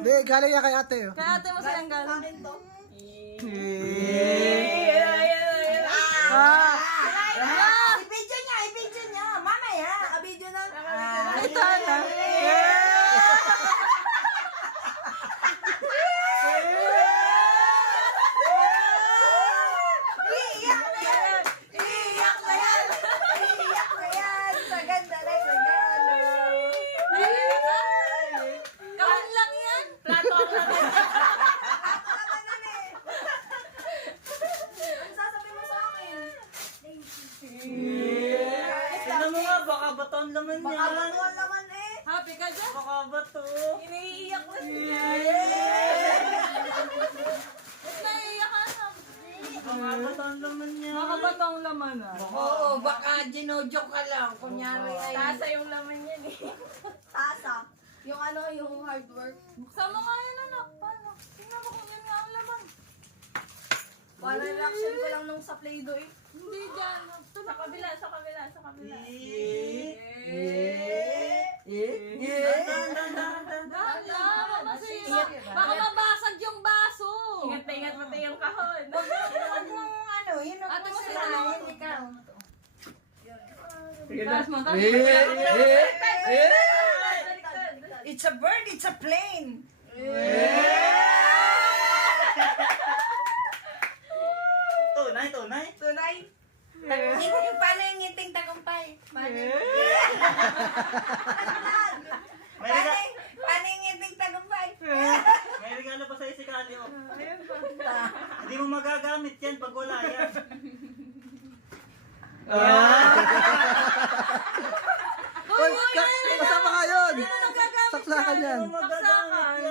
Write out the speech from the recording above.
Hindi, galing yan kay ate. Oh. Kaya ate mo silang galing. I-video niya. Mamaya. Naka-video na. Ito na. Iiyak na yan. Sa ganda na yung regalo. Kahon lang yan. Plato ang lang. Ano sasabihin mo sa akin? Tignan mo nga, baka bato ang laman niya. Baka manual naman eh. Happy ka dyan? Baka bato. Iniiyak na siya. Ba't naiiyak ka na? Baka bato ang laman niya. Baka ba itong laman ah? Oo, baka ginojok ka lang. Kunyari ay... Tasa yung laman yan eh. Tasa. Yung ano, yung hard work. Buksan mo nga yan anak. Paano? Tingnan mo kung yan nga ang laman. Para reaction ko lang nung sa Play-Doh eh. Hindi dyan. Sa kabila, sa kabila, sa kabila. Dahan lang, mamasira. Baka mabasag yung baso. Ingat mo tayo yung kahon. Huwag mong ano, yun ang Ate mo masirahin, sila. ikaw. Taas mo, taas mo. It's a bird, it's a plane. Tunay. Tunay. Paano yung ngiting tagumpay? Paano May regalo, paano yung ngiting tagumpay? may regalo pa sa'yo si Kali. Oh. Hindi mo magagamit yan pag wala yan. Uy, kasama ka yun! Saksakan yan. Hindi mo magagamit yan.